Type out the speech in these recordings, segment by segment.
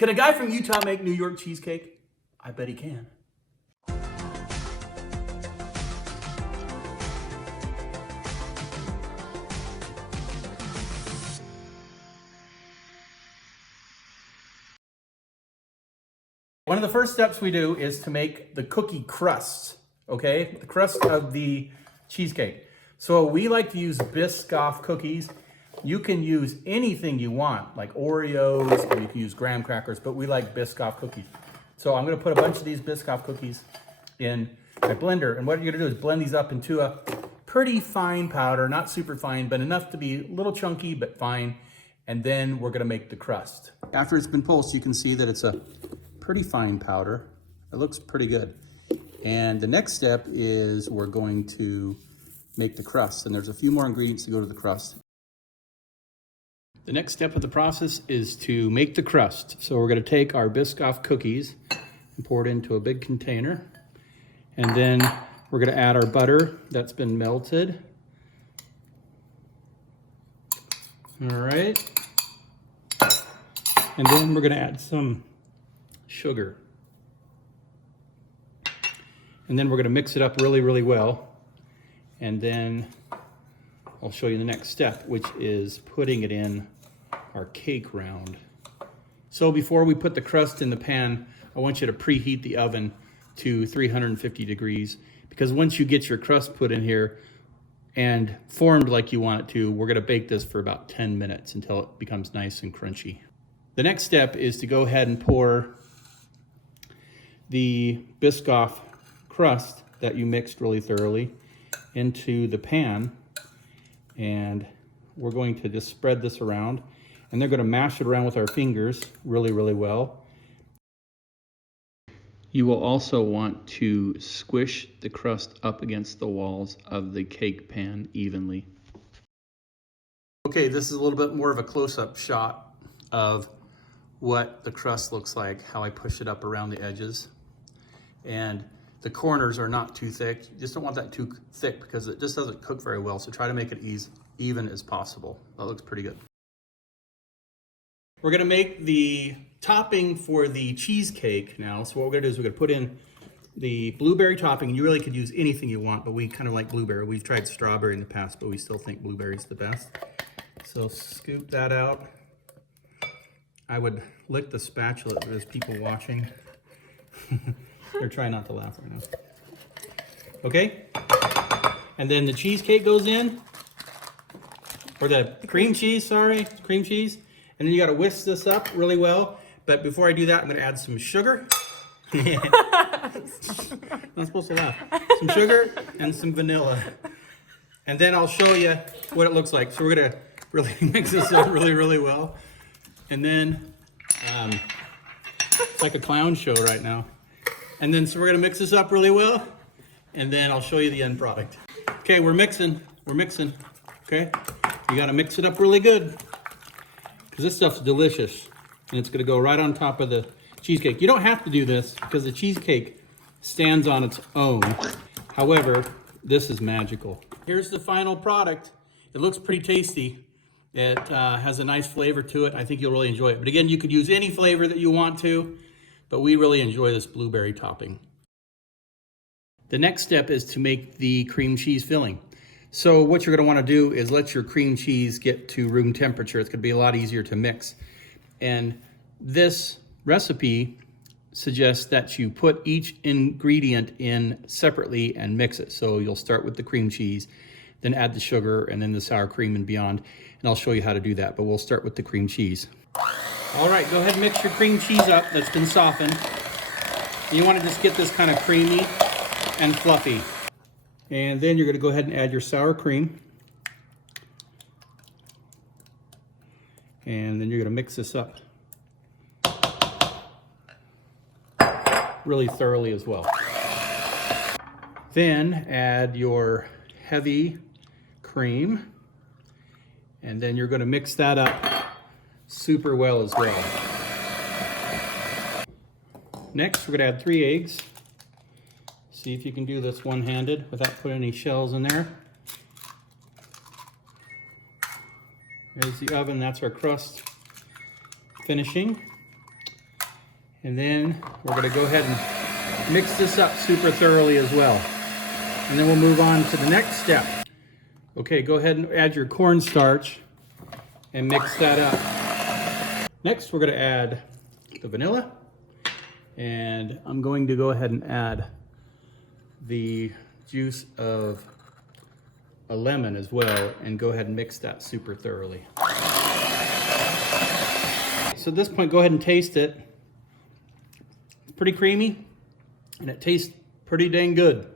Can a guy from Utah make New York cheesecake? I bet he can. One of the first steps we do is to make the cookie crust, okay? The crust of the cheesecake. So we like to use Biscoff cookies. You can use anything you want, like Oreos, or you can use graham crackers, but we like Biscoff cookies. So I'm gonna put a bunch of these Biscoff cookies in my blender, and what you're gonna do is blend these up into a pretty fine powder, not super fine, but enough to be a little chunky, but fine. And then we're gonna make the crust. After it's been pulsed, you can see that it's a pretty fine powder. It looks pretty good. And the next step is we're going to make the crust, and there's a few more ingredients to go to the crust. The next step of the process is to make the crust. So we're gonna take our Biscoff cookies and pour it into a big container. And then we're gonna add our butter that's been melted. All right. And then we're gonna add some sugar. And then we're gonna mix it up really, really well. And then I'll show you the next step, which is putting it in our cake round. So before we put the crust in the pan, I want you to preheat the oven to 350 degrees, because once you get your crust put in here and formed like you want it to, we're gonna bake this for about 10 minutes until it becomes nice and crunchy. The next step is to go ahead and pour the Biscoff crust that you mixed really thoroughly into the pan, and we're going to just spread this around, and they're going to mash it around with our fingers really, really well. You will also want to squish the crust up against the walls of the cake pan evenly. Okay, this is a little bit more of a close-up shot of what the crust looks like, how I push it up around the edges. And the corners are not too thick. You just don't want that too thick because it just doesn't cook very well. So try to make it even as possible. That looks pretty good. We're gonna make the topping for the cheesecake now. So what we're gonna do is we're gonna put in the blueberry topping. You really could use anything you want, but we kind of like blueberry. We've tried strawberry in the past, but we still think blueberry is the best. So scoop that out. I would lick the spatula if there's people watching. They're trying not to laugh right now. Okay? And then the cheesecake goes in, or the cream cheese, sorry, cream cheese. And then you gotta whisk this up really well. But before I do that, I'm gonna add some sugar. Not supposed to laugh. Some sugar and some vanilla. And then I'll show you what it looks like. So we're gonna really mix this up really, really well. And then, it's like a clown show right now. And then, so we're gonna mix this up really well, and then I'll show you the end product. Okay, we're mixing, okay? You gotta mix it up really good, because this stuff's delicious, and it's gonna go right on top of the cheesecake. You don't have to do this, because the cheesecake stands on its own. However, this is magical. Here's the final product. It looks pretty tasty. It has a nice flavor to it. I think you'll really enjoy it. But again, you could use any flavor that you want to, but we really enjoy this blueberry topping. The next step is to make the cream cheese filling. So what you're gonna wanna do is let your cream cheese get to room temperature. It's gonna be a lot easier to mix. And this recipe suggests that you put each ingredient in separately and mix it. So you'll start with the cream cheese, then add the sugar, and then the sour cream and beyond. And I'll show you how to do that, but we'll start with the cream cheese. All right, go ahead and mix your cream cheese up that's been softened. You want to just get this kind of creamy and fluffy. And then you're going to go ahead and add your sour cream. And then you're going to mix this up really thoroughly as well. Then add your heavy cream. And then you're going to mix that up super well as well. Next, we're going to add 3 eggs. See if you can do this one-handed without putting any shells in there. There's the oven, that's our crust finishing. And then we're gonna go ahead and mix this up super thoroughly as well. And then we'll move on to the next step. Okay, go ahead and add your cornstarch and mix that up. Next, we're gonna add the vanilla. And I'm going to go ahead and add the juice of a lemon as well, and go ahead and mix that super thoroughly. So at this point, go ahead and taste it. It's pretty creamy, and it tastes pretty dang good.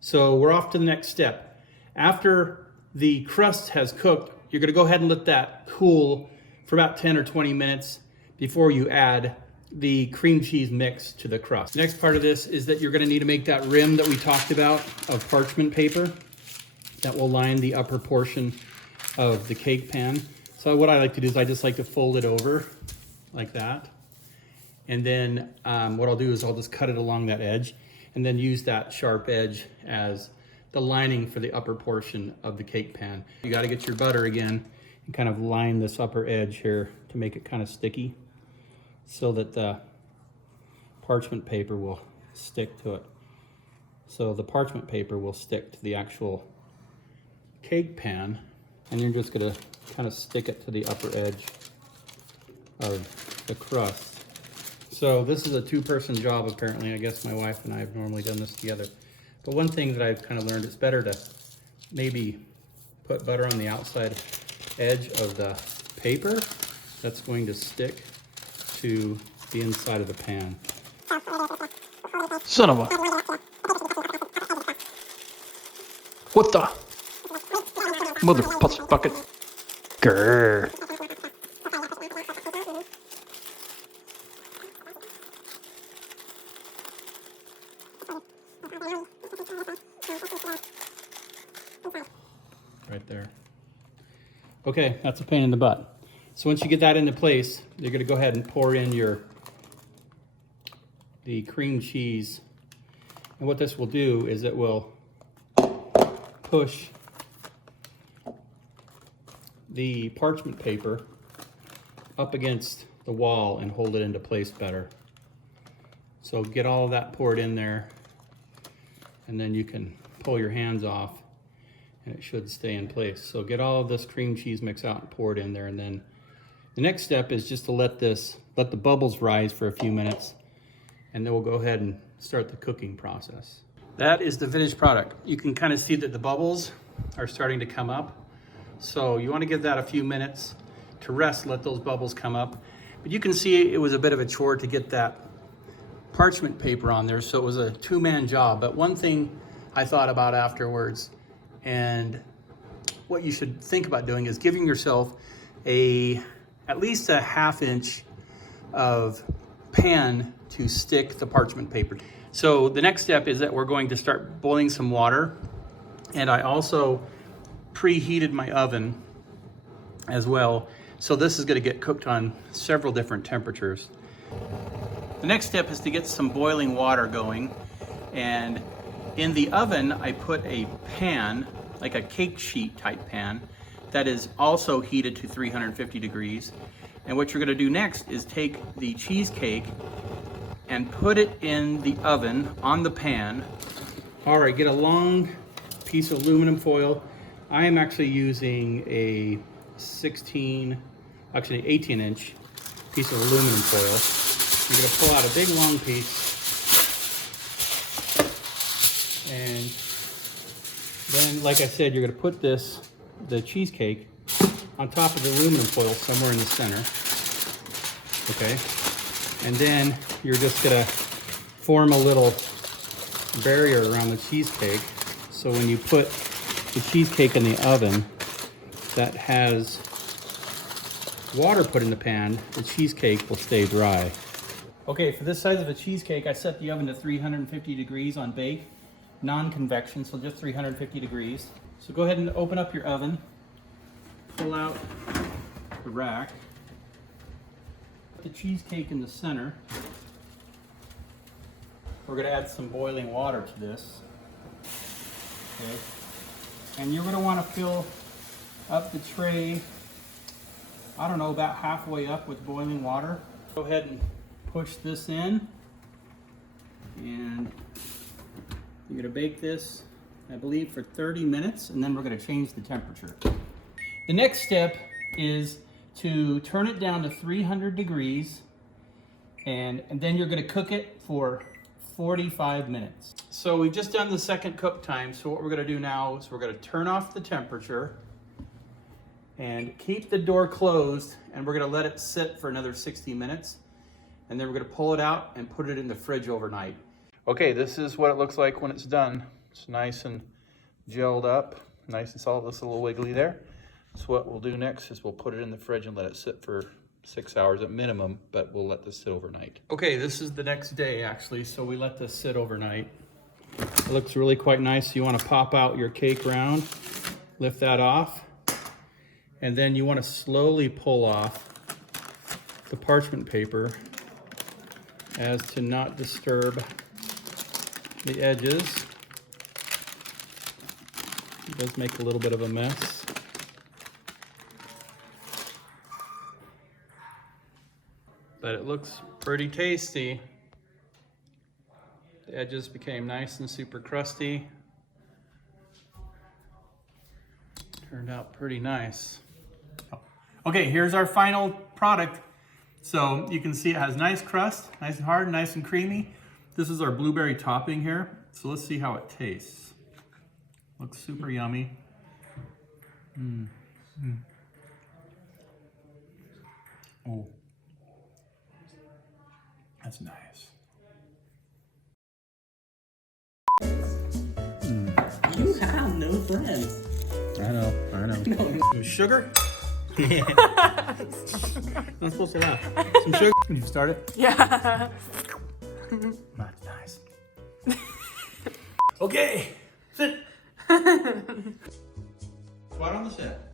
So we're off to the next step. After the crust has cooked, you're gonna go ahead and let that cool for about 10 or 20 minutes before you add the cream cheese mix to the crust. The next part of this is that you're gonna need to make that rim that we talked about of parchment paper that will line the upper portion of the cake pan. So what I like to do is I just like to fold it over like that. And then what I'll do is I'll just cut it along that edge and then use that sharp edge as the lining for the upper portion of the cake pan. You gotta get your butter again and kind of line this upper edge here to make it kind of sticky so that the parchment paper will stick to it. So the parchment paper will stick to the actual cake pan, and you're just gonna kind of stick it to the upper edge of the crust. So this is a two-person job apparently. I guess my wife and I have normally done this together. But one thing that I've kind of learned, it's better to maybe put butter on the outside edge of the paper that's going to stick to the inside of the pan. Son of a... What the? Mother putz bucket. Grrr. Right there. Okay, that's a pain in the butt. So once you get that into place, you're gonna go ahead and pour in the cream cheese. And what this will do is it will push the parchment paper up against the wall and hold it into place better. So get all of that poured in there, and then you can pull your hands off and it should stay in place. So get all of this cream cheese mix out and pour it in there, and then the next step is just to let the bubbles rise for a few minutes, and then we'll go ahead and start the cooking process. That is the finished product. You can kind of see that the bubbles are starting to come up. So you want to give that a few minutes to rest, let those bubbles come up. But you can see it was a bit of a chore to get that parchment paper on there, so it was a two-man job. But one thing I thought about afterwards, and what you should think about doing, is giving yourself at least a ½ inch of pan to stick the parchment paper. So the next step is that we're going to start boiling some water, and I also preheated my oven as well. So this is going to get cooked on several different temperatures. The next step is to get some boiling water going, and in the oven I put a pan, like a cake sheet type pan, that is also heated to 350 degrees. And what you're going to do next is take the cheesecake and put it in the oven on the pan. All right, get a long piece of aluminum foil. I am actually using a 18-inch piece of aluminum foil. You're gonna pull out a big long piece, and then, like I said, you're gonna put the cheesecake on top of the aluminum foil somewhere in the center, okay? And then you're just gonna form a little barrier around the cheesecake, so when you put the cheesecake in the oven that has water put in the pan, the cheesecake will stay dry. Okay, for this size of a cheesecake, I set the oven to 350 degrees on bake, non-convection, so just 350 degrees. So go ahead and open up your oven, pull out the rack, put the cheesecake in the center. We're gonna add some boiling water to this. Okay. And you're gonna wanna fill up the tray, I don't know, about halfway up with boiling water. Go ahead and push this in, and you're gonna bake this, I believe, for 30 minutes, and then we're gonna change the temperature. The next step is to turn it down to 300 degrees, and then you're gonna cook it for 45 minutes. So we've just done the second cook time, so what we're gonna do now is we're gonna turn off the temperature and keep the door closed, and we're gonna let it sit for another 60 minutes, and then we're gonna pull it out and put it in the fridge overnight. Okay, this is what it looks like when it's done. It's nice and gelled up, nice and solid, this little wiggly there. So what we'll do next is we'll put it in the fridge and let it sit for 6 hours at minimum, but we'll let this sit overnight. Okay, this is the next day actually, so we let this sit overnight. It looks really quite nice. You wanna pop out your cake round, lift that off, and then you wanna slowly pull off the parchment paper as to not disturb the edges. It does make a little bit of a mess. But it looks pretty tasty. The edges became nice and super crusty. Turned out pretty nice. Okay, here's our final product. So you can see it has nice crust, nice and hard, nice and creamy. This is our blueberry topping here. So let's see how it tastes. Looks super yummy. Oh. That's nice. You have no friends. I know. Some sugar? I'm supposed to laugh. Some sugar? Can you start it? Yeah. That's nice. Okay, sit. Right on the set.